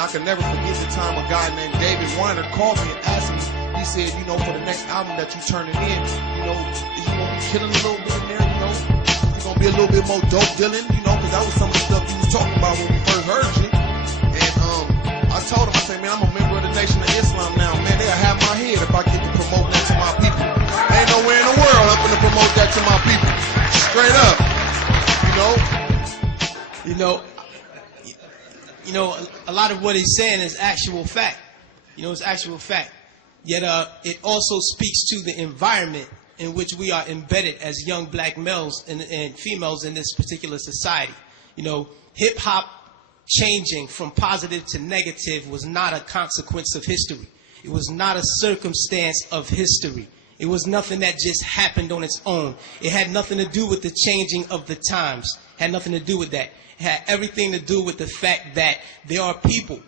And I can never forget the time a guy named David Weiner called me and asked me, he said, you know, for the next album that you turning in, you know, is you gonna be killing a little bit in there, you know? You gonna be a little bit more dope dealing, you know, because that was some of the stuff you was talking about when we first heard you. And I told him, I said, man, I'm a member of the Nation of Islam now. Man, they'll have my head if I get to promote that to my people. Ain't nowhere in the world I'm gonna promote that to my people. Straight up. You know, a lot of what he's saying is actual fact. You know, it's actual fact. Yet it also speaks to the environment in which we are embedded as young black males and females in this particular society. You know, hip-hop changing from positive to negative was not a consequence of history. It was not a circumstance of history. It was nothing that just happened on its own. It had nothing to do with the changing of the times. It had nothing to do with that. It had everything to do with the fact that there are people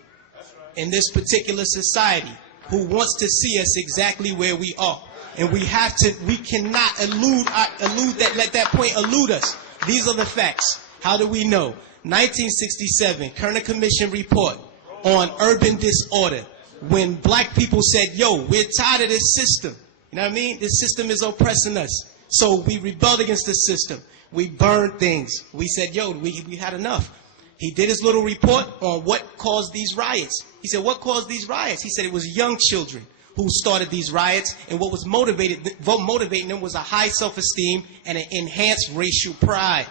in this particular society who wants to see us exactly where we are. And we cannot let that point elude us. These are the facts. How do we know? 1967, Kerner Commission report on urban disorder. When black people said, yo, we're tired of this system. You know what I mean? This system is oppressing us. So we rebelled against the system. We burned things. We said, yo, we had enough. He did his little report on what caused these riots. He said, what caused these riots? He said it was young children who started these riots, and what was motivating them was a high self-esteem and an enhanced racial pride.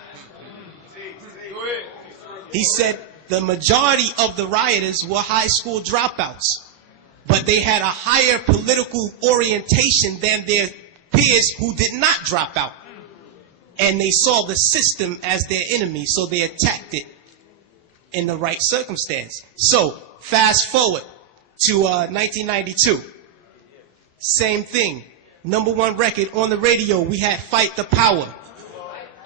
He said the majority of the rioters were high school dropouts, but they had a higher political orientation than their peers who did not drop out. And they saw the system as their enemy, so they attacked it in the right circumstance. So, fast forward to 1992. Same thing. #1 record on the radio, we had Fight the Power.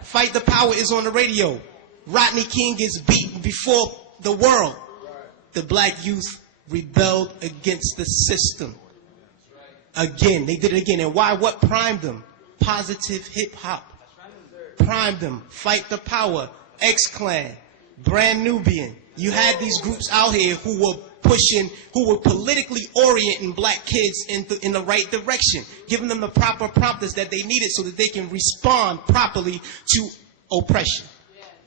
Fight the Power is on the radio. Rodney King is beaten before the world. The black youth rebelled against the system. Again, they did it again. And why? What primed them? Positive hip-hop. Primed them. Fight the Power. X-Clan. Brand Nubian. You had these groups out here who were pushing, who were politically orienting black kids in the right direction, giving them the proper prompters that they needed so that they can respond properly to oppression.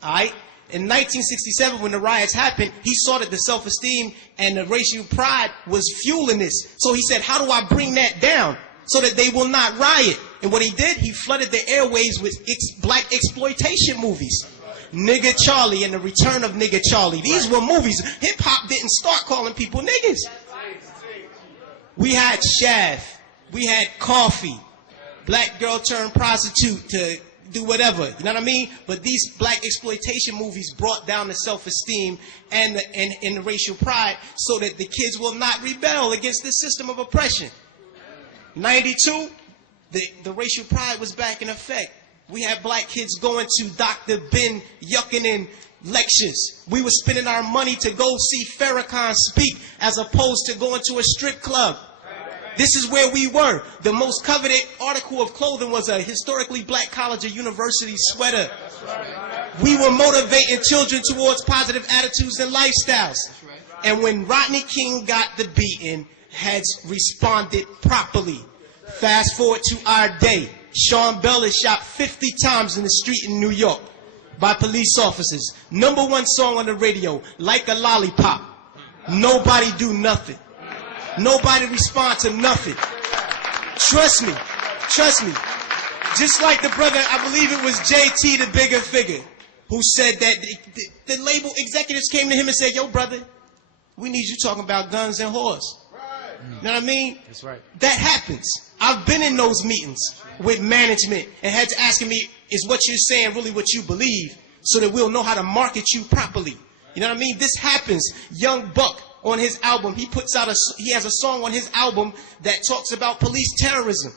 All right? In 1967, when the riots happened, he saw that the self-esteem and the racial pride was fueling this. So he said, how do I bring that down so that they will not riot? And what he did, he flooded the airwaves with black exploitation movies. Nigga Charlie and the Return of Nigga Charlie. These were movies. Hip-hop didn't start calling people niggas. We had Shaft. We had Coffee. Black girl turned prostitute to do whatever. You know what I mean? But these black exploitation movies brought down the self-esteem and the racial pride so that the kids will not rebel against the system of oppression. 92, the racial pride was back in effect. We had black kids going to Dr. Ben Yuckanin lectures. We were spending our money to go see Farrakhan speak as opposed to going to a strip club. This is where we were. The most coveted article of clothing was a historically black college or university sweater. We were motivating children towards positive attitudes and lifestyles. And when Rodney King got the beating, heads responded properly. Fast forward to our day. Sean Bell is shot 50 times in the street in New York by police officers. #1 song on the radio, Like a Lollipop. Nobody do nothing. Nobody respond to nothing. Trust me. Trust me. Just like the brother, I believe it was JT, the Bigger Figure, who said that the label executives came to him and said, yo, brother, we need you talking about guns and whores. You know what I mean? That's right. That happens. I've been in those meetings with management and heads asking me, is what you're saying really what you believe so that we'll know how to market you properly? You know what I mean? This happens. Young Buck on his album, he has a song on his album that talks about police terrorism.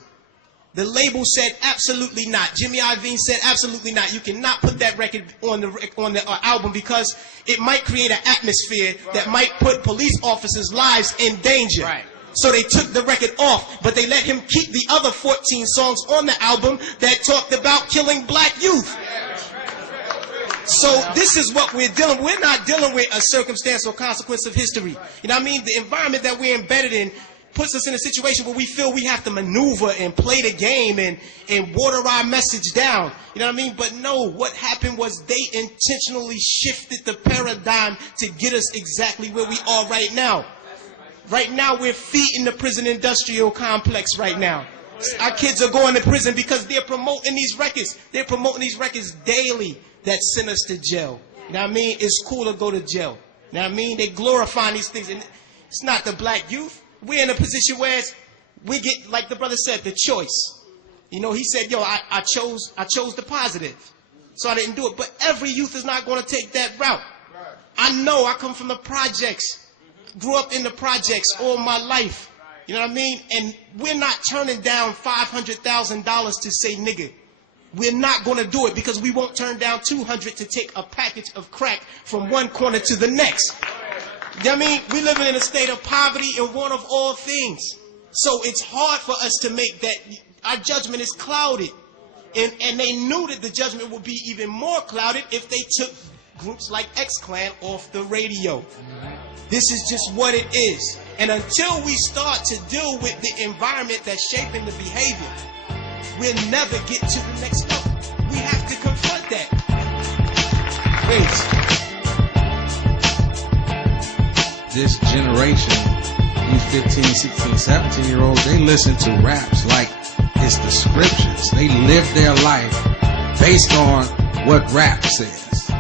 The label said absolutely not. Jimmy Iovine said absolutely not. You cannot put that record on the album because it might create an atmosphere that might put police officers' lives in danger. Right. So they took the record off, but they let him keep the other 14 songs on the album that talked about killing black youth. So this is what we're dealing with. We're not dealing with a circumstance or consequence of history. You know what I mean? The environment that we're embedded in puts us in a situation where we feel we have to maneuver and play the game and water our message down. You know what I mean? But no, what happened was they intentionally shifted the paradigm to get us exactly where we are right now. Right now, we're feeding the prison industrial complex right now. Our kids are going to prison because they're promoting these records. They're promoting these records daily that send us to jail. You know what I mean? It's cool to go to jail. You know what I mean? They glorifying these things. And it's not the black youth. We're in a position where we get, like the brother said, the choice. You know, he said, yo, I chose the positive. So I didn't do it. But every youth is not going to take that route. I know I come from the projects. Grew up in the projects all my life. You know what I mean? And we're not turning down $500,000 to say nigga. We're not going to do it because we won't turn down $200 to take a package of crack from one corner to the next. You know what I mean? We're living in a state of poverty and want of all things. So it's hard for us to make that. Our judgment is clouded. And they knew that the judgment would be even more clouded if they took groups like X-Clan off the radio. This is just what it is. And until we start to deal with the environment that's shaping the behavior, we'll never get to the next level. We have to confront that. Please. This generation, these 15, 16, 17-year-olds, they listen to raps like it's the scriptures. They live their life based on what rap says.